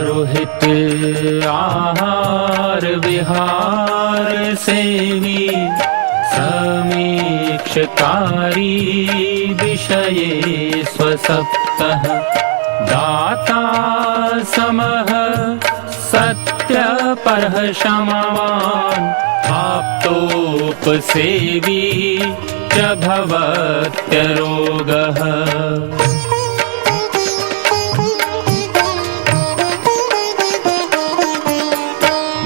रोहित आहार विहार सेवी समीक्षकारी विषये स्वसप्तः दाता समः सत्यपरः क्षमावान् आप्तोपसेवी च भवत्यरोगः।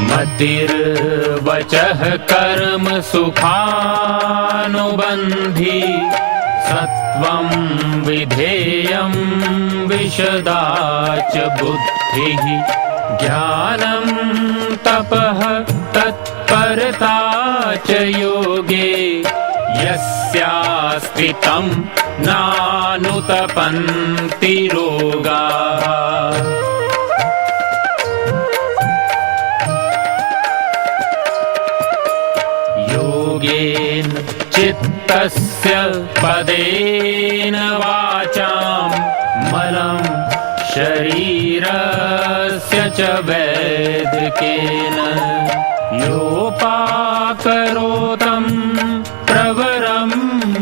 मतिर्वचः कर्म सुखानुबन्धी सत्वं विधेयं विशदा च बुद्धिः ज्ञानं तपः तत्परता च योगे यस्यास्ति तं नानुतपन्ति रोगाः। योगेन चित्तस्य पदेन वाचां मलं शरीरस्य च वैदिकेन योपाकरोतं प्रवरं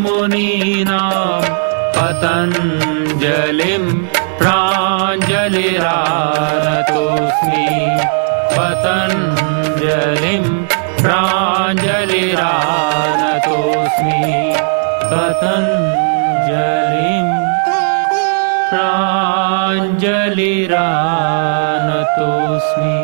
मुनीनां पतञ्जलिं प्राञ्जलिरानतोऽस्मि पतञ्जलिं प्राञ्जलिरानतोऽस्मि पतञ्जलिं प्राञ्जलिरानतोऽस्मि।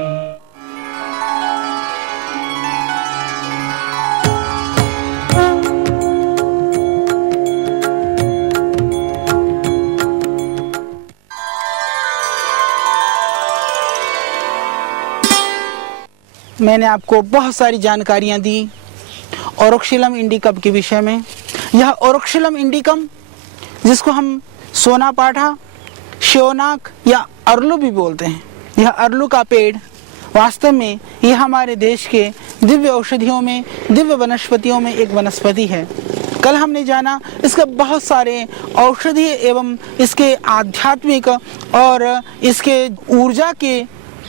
मैंने आपको बहुत सारी जानकारियां दी ओरोक्सिलम इंडिकम के विषय में। यह ओरोक्सिलम इंडिकम, जिसको हम सोनापाठा, श्योनाक या अरलू भी बोलते हैं, यह अरलू का पेड़ वास्तव में यह हमारे देश के दिव्य औषधियों में, दिव्य वनस्पतियों में एक वनस्पति है। कल हमने जाना इसके बहुत सारे औषधीय एवं इसके आध्यात्मिक और इसके ऊर्जा के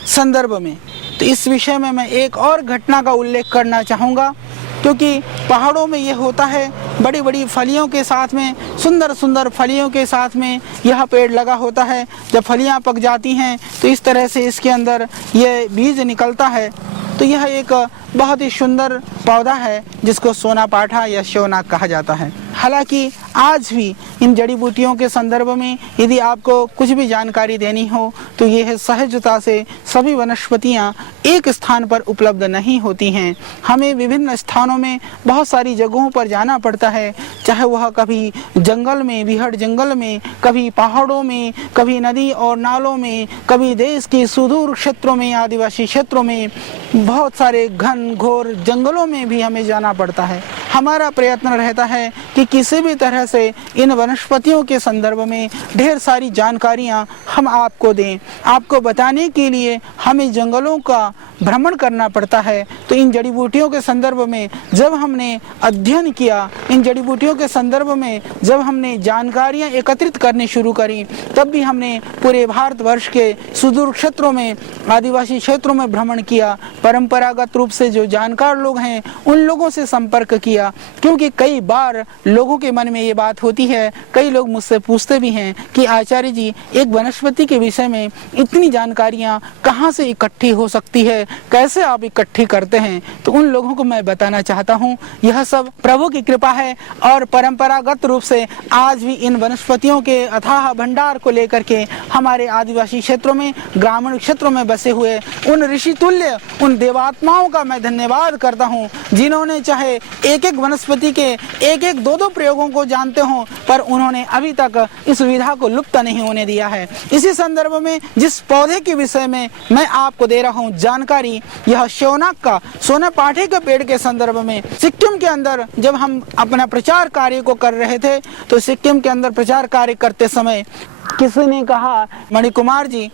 संदर्भ में। तो इस विषय में मैं एक और घटना का उल्लेख करना चाहूँगा, क्योंकि पहाड़ों में यह होता है, बड़ी बड़ी फलियों के साथ में, सुंदर सुंदर फलियों के साथ में यह पेड़ लगा होता है। जब फलियां पक जाती हैं तो इस तरह से इसके अंदर यह बीज निकलता है। तो यह एक बहुत ही सुंदर पौधा है जिसको सोनापाठा या श्योनाक कहा जाता है। हालांकि आज भी इन जड़ी बूटियों के संदर्भ में यदि आपको कुछ भी जानकारी देनी हो तो यह सहजता से सभी वनस्पतियां एक स्थान पर उपलब्ध नहीं होती हैं। हमें विभिन्न स्थानों में बहुत सारी जगहों पर जाना पड़ता है, चाहे वह कभी जंगल में, बीहड़ जंगल में, कभी पहाड़ों में, कभी नदी और नालों में, कभी देश के सुदूर क्षेत्रों में, आदिवासी क्षेत्रों में, बहुत सारे घन घोर जंगलों में भी हमें जाना पड़ता है। हमारा प्रयत्न रहता है कि किसी भी तरह से इन वनस्पतियों के संदर्भ में ढेर सारी जानकारियां हम आपको दें। आपको बताने के लिए हमें जंगलों का भ्रमण करना पड़ता है। तो इन जड़ी बूटियों के संदर्भ में जब हमने अध्ययन किया, इन जड़ी बूटियों के संदर्भ में जब हमने जानकारियां एकत्रित करनी शुरू करी, तब भी हमने पूरे भारतवर्ष के सुदूर क्षेत्रों में, आदिवासी क्षेत्रों में भ्रमण किया। परंपरागत रूप से जो जानकार लोग हैं उन लोगों से संपर्क किया, क्योंकि कई बार लोगों के मन में ये बात होती है, कई लोग मुझसे पूछते भी हैं कि आचार्य जी, एक वनस्पति के विषय में इतनी जानकारियां कहाँ से इकट्ठी हो सकती है, कैसे आप इकट्ठी करते हैं? तो उन लोगों को मैं बताना चाहता हूँ, यह सब प्रभु की कृपा है। और परंपरागत रूप से आज भी इन वनस्पतियों के अथाह भंडार को लेकर के हमारे आदिवासी क्षेत्रों में, ग्रामीण क्षेत्रों में बसे हुए उन ऋषि तुल्य, उन देवात्माओं का मैं धन्यवाद करता हूँ, जिन्होंने चाहे एक एक वनस्पति के एक एक दो दो प्रयोगों को जानते हों, पर उन्होंने अभी तक इस विधा को लुप्त नहीं होने दिया है। इसी संदर्भ में जिस पौधे के विषय में मैं आपको दे रहा हूँ जानकारी, यह श्योनाक का, सोनापाठे के पेड़ के संदर्भ में, सिक्किम के अंदर जब हम अपना प्रचार कार्य को कर रहे थे, तो सिक्किम के अंदर प्रचार कार्य करते समय किसी ने कहा, मणिकुमार जी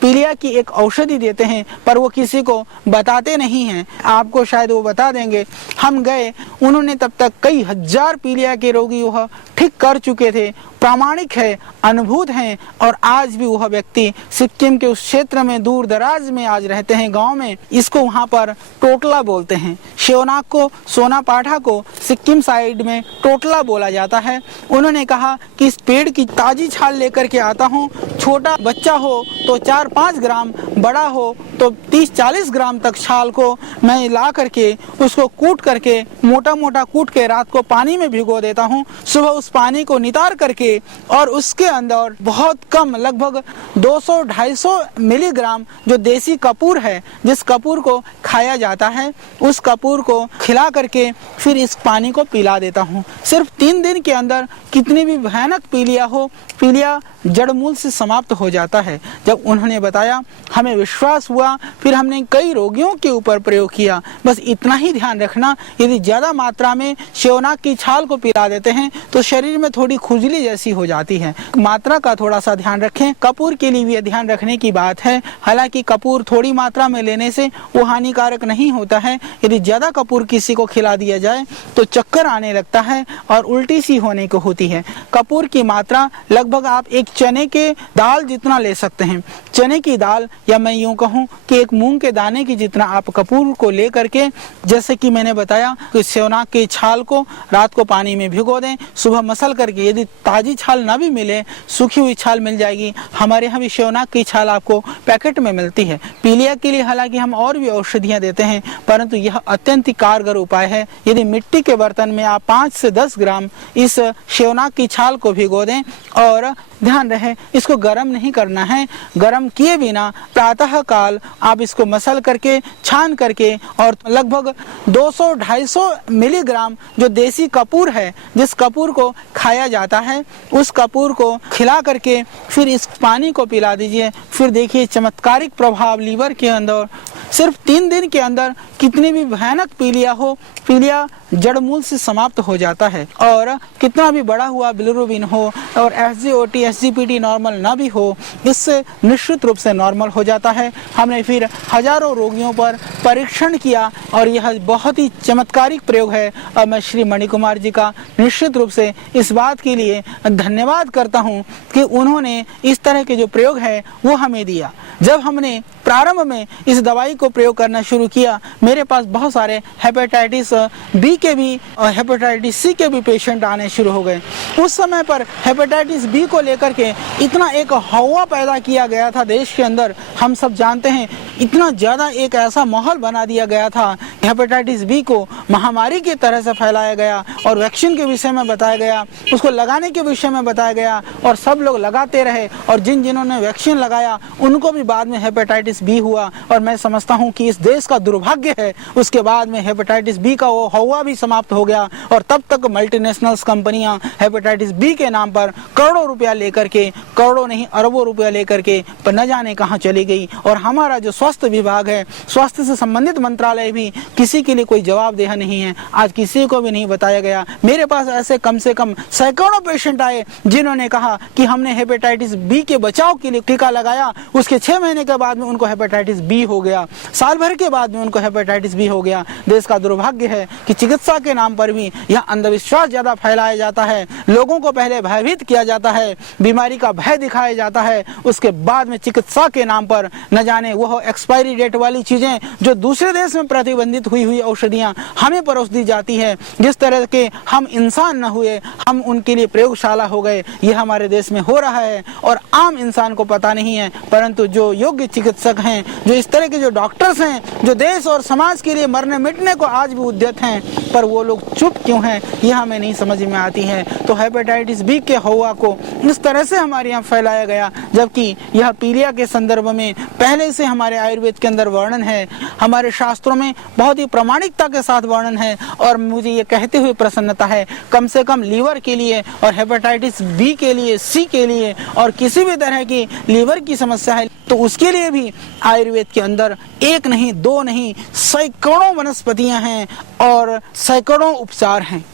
पीलिया की एक औषधि देते हैं, पर वो किसी को बताते नहीं हैं, आपको शायद वो बता देंगे। हम गए, उन्होंने तब तक कई हजार पीलिया के रोगी वह ठीक कर चुके थे, प्रामाणिक है, अनुभूत हैं और आज भी वह व्यक्ति सिक्किम के उस क्षेत्र में दूर दराज में आज रहते हैं, गांव में। इसको वहां पर टोटला बोलते हैं। शेवनाक को, सोनापाठा को सिक्किम साइड में टोटला बोला जाता है। उन्होंने कहा कि इस पेड़ की ताजी छाल लेकर के आता हूँ, छोटा बच्चा हो तो 4-5 ग्राम, बड़ा हो तो 30-40 ग्राम तक छाल को मैं ला करके उसको कूट करके मोटा मोटा कूट के रात को पानी में भिगो देता हूँ। सुबह उस पानी को नितार करके और उसके अंदर बहुत कम, लगभग 200-250 मिलीग्राम जो देसी कपूर है, जिस कपूर को खाया जाता है, उस कपूर को खिला करके फिर इस पानी को पिला देता हूँ। सिर्फ 3 दिन के अंदर कितनी भी भयानक पीलिया हो, पीलिया जड़ मूल से समाप्त हो जाता है। जब उन्होंने बताया, हमें विश्वास हुआ, फिर हमने कई रोगियों के ऊपर प्रयोग किया। बस इतना ही ध्यान रखना, यदि ज्यादा मात्रा में शेवनाक की छाल को पिला देते हैं तो शरीर में थोड़ी खुजली जैसी हो जाती है। मात्रा का थोड़ा सा ध्यान रखें। कपूर के लिए भी ध्यान रखने की बात है। हालांकि कपूर थोड़ी मात्रा में लेने से वो हानिकारक नहीं होता है। यदि ज्यादा कपूर किसी को खिला दिया जाए तो चक्कर आने लगता है और उल्टी सी होने को होती है। कपूर की मात्रा लगभग आप एक चने के दाल जितना ले सकते हैं। चने की दाल, या मैं यूं कहूं कि एक मूंग के दाने की जितना आप कपूर को ले करके, जैसे कि मैंने बताया कि शेवनाक की छाल को रात को पानी में भिगो दें, सुबह मसल करके, यदि ताजी छाल ना भी मिले, सूखी हुई छाल मिल जाएगी। हमारे यहाँ भी शेवनाक की छाल आपको पैकेट में मिलती है। पीलिया के लिए हालांकि हम और भी औषधियां देते हैं, परंतु यह अत्यंत कारगर उपाय है। यदि मिट्टी के बर्तन में आप 5 से 10 ग्राम इस शेवनाक की छाल को भिगो दें, और ध्यान रहे इसको गर्म नहीं करना है, गर्म किए बिना प्रातः काल आप इसको मसल करके, छान करके, और लगभग 200-250 मिलीग्राम जो देसी कपूर है, जिस कपूर को खाया जाता है, उस कपूर को खिला करके फिर इस पानी को पिला दीजिए। फिर देखिए चमत्कारिक प्रभाव लीवर के अंदर। सिर्फ 3 दिन के अंदर कितनी भी भयानक पीलिया हो, पीलिया जड़ मूल से समाप्त हो जाता है। और कितना भी बड़ा हुआ बिलिरुबिन हो और SGOT SGPT नॉर्मल ना भी हो, इससे निश्चित रूप से नॉर्मल हो जाता है। हमने फिर हजारों रोगियों पर परीक्षण किया और यह बहुत ही चमत्कारिक प्रयोग है। और मैं श्री मणिकुमार जी का निश्चित रूप से इस बात के लिए धन्यवाद करता हूँ कि उन्होंने इस तरह के जो प्रयोग है वो हमें दिया। जब हमने प्रारंभ में इस दवाई को प्रयोग करना शुरू किया, मेरे पास बहुत सारे हेपेटाइटिस बी के भी और हेपेटाइटिस सी के भी पेशेंट आने शुरू हो गए। उस समय पर हेपेटाइटिस बी को लेकर के इतना एक हवा पैदा किया गया था देश के अंदर, हम सब जानते हैं। इतना ज्यादा एक ऐसा माहौल बना दिया गया था कि हेपेटाइटिस बी को महामारी की तरह से फैलाया गया और वैक्सीन के विषय में बताया गया, उसको लगाने के विषय में बताया गया, और सब लोग लगाते रहे। और जिन्होंने वैक्सीन लगाया उनको भी बाद में हेपेटाइटिस बी हुआ। और मैं समझता हूं कि इस देश का दुर्भाग्य है, उसके बाद में हेपेटाइटिस बी का वो हवा भी समाप्त हो गया। और तब तक मल्टीनेशनल्स कंपनियां हेपेटाइटिस बी के नाम पर करोड़ों रुपया लेकर के, करोड़ों नहीं अरबों रुपया लेकर के पर न जाने कहां चली गई। और हमारा जो स्वास्थ्य विभाग है, स्वास्थ्य से संबंधित मंत्रालय भी किसी के लिए कोई जवाबदेह नहीं है। आज किसी को भी नहीं बताया गया। मेरे पास ऐसे कम से कम सैकड़ों पेशेंट आए जिन्होंने कहा कि हमने हेपेटाइटिस बी के बचाव के लिए टीका लगाया, उसके 6 महीने के बाद में उनको हेपेटाइटिस बी हो गया, साल भर के बाद में उनको हेपेटाइटिस बी हो गया। देश का दुर्भाग्य है कि चिकित्सा के नाम पर भी यह अंधविश्वास ज्यादा फैलाया जाता है। लोगों को पहले भयभीत किया जाता है, बीमारी का भय दिखाया जाता है, उसके बाद में चिकित्सा के नाम पर न जाने वह एक्सपायरी डेट वाली चीजें जो दूसरे देश में प्रतिबंधित हुई औषधियां हमें परोस दी जाती है। जिस तरह के हम इंसान न हुए, हम उनके लिए प्रयोगशाला हो गए। यह हमारे देश में हो रहा है और आम इंसान को पता नहीं है, परंतु जो योग्य चिकित्सक हैं, जो इस तरह के जो डॉक्टर्स हैं, जो देश और समाज के लिए मरने मिटने को आज भी उद्यत हैं, पर वो लोग चुप क्यों हैं, यह हमें नहीं समझ में आती है। तो हेपेटाइटिस बी के हवा को इस तरह से हमारे यहाँ फैलाया गया, जबकि यह पीलिया के संदर्भ में पहले से हमारे आयुर्वेद के अंदर वर्णन है, हमारे शास्त्रों में बहुत ही प्रामाणिकता के साथ वर्णन है। और मुझे ये कहते हुए प्रसन्नता है, कम से कम लीवर के लिए और हेपेटाइटिस बी के लिए, सी के लिए, और किसी भी तरह की लीवर की समस्या है तो उसके लिए भी आयुर्वेद के अंदर एक नहीं, दो नहीं, सैकड़ों वनस्पतियां हैं और सैकड़ों उपचार हैं।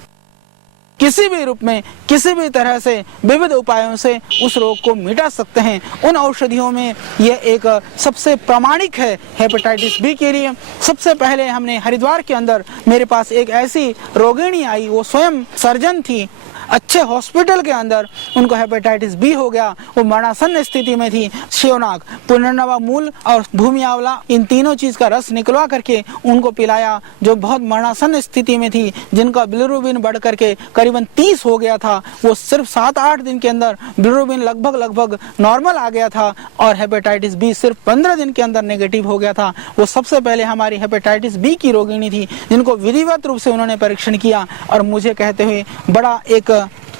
किसी भी रूप में, किसी भी तरह से, विविध उपायों से उस रोग को मिटा सकते हैं। उन औषधियों में यह एक सबसे प्रामाणिक है हेपेटाइटिस बी के लिए। सबसे पहले हमने हरिद्वार के अंदर, मेरे पास एक ऐसी रोगिणी आई, वो स्वयं सर्जन थी, अच्छे हॉस्पिटल के अंदर उनको हेपेटाइटिस बी हो गया, वो मरणासन्न स्थिति में थी। श्योनाक, पुनर्नवा मूल और भूमि आंवला, इन तीनों चीज का रस निकलवा करके उनको पिलाया, जो बहुत मरणासन्न स्थिति में थी, जिनका बिलिरुबिन बढ़ करके करीबन 30 हो गया था। वो सिर्फ 7-8 दिन के अंदर बिलिरुबिन लगभग नॉर्मल आ गया था और हेपेटाइटिस बी सिर्फ 15 दिन के अंदर नेगेटिव हो गया था। वो सबसे पहले हमारी हेपेटाइटिस बी की रोगिणी थी, जिनको विधिवत रूप से उन्होंने परीक्षण किया और मुझे कहते हुए बड़ा एक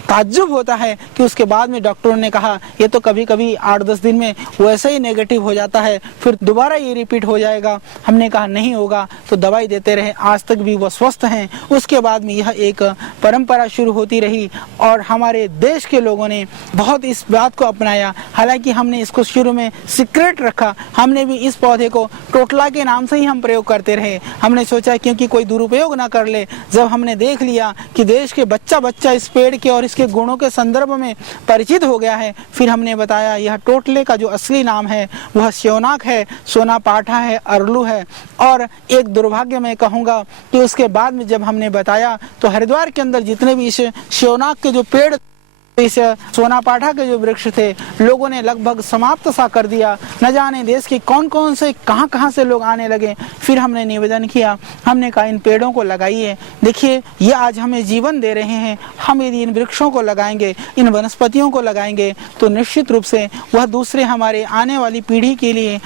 ताज्जुब होता है कि उसके बाद में डॉक्टरों ने कहा ये तो कभी कभी 8-10 दिन में वैसे ही नेगेटिव हो जाता है, फिर दोबारा ये रिपीट हो जाएगा। हमने कहा नहीं होगा, तो दवाई देते रहे, आज तक भी वो स्वस्थ हैं। उसके बाद में यह एक परंपरा शुरू होती रही और हमारे देश के लोगों ने बहुत इस बात को अपनाया। हालांकि हमने इसको शुरू में सीक्रेट रखा, हमने भी इस पौधे को टोटला के नाम से ही हम प्रयोग करते रहे। हमने सोचा क्योंकि कोई दुरुपयोग ना कर ले। जब हमने देख लिया कि देश के बच्चा इस पेड़ के और इसके गुणों के संदर्भ में परिचित हो गया है, फिर हमने बताया यह टोटले का जो असली नाम है वह श्योनाक है, सोनापाठा है, अरलू है। और एक दुर्भाग्य मैं कहूँगा कि उसके बाद में जब हमने बताया तो हरिद्वार के अंदर जितने भी इस श्योनाक के जो पेड़, इस सोनापाठा के जो वृक्ष थे, लोगों ने लगभग समाप्त सा कर दिया। न जाने देश के कौन से कहां से लोग आने लगे। फिर हमने निवेदन किया, हमने कहा इन पेड़ों को लगाइए। देखिए ये आज हमें जीवन दे रहे हैं, हम यदि इन वृक्षों को लगाएंगे, इन वनस्पतियों को लगाएंगे तो निश्चित रूप से वह दूसरे हमारे आने वाली पीढ़ी के लिए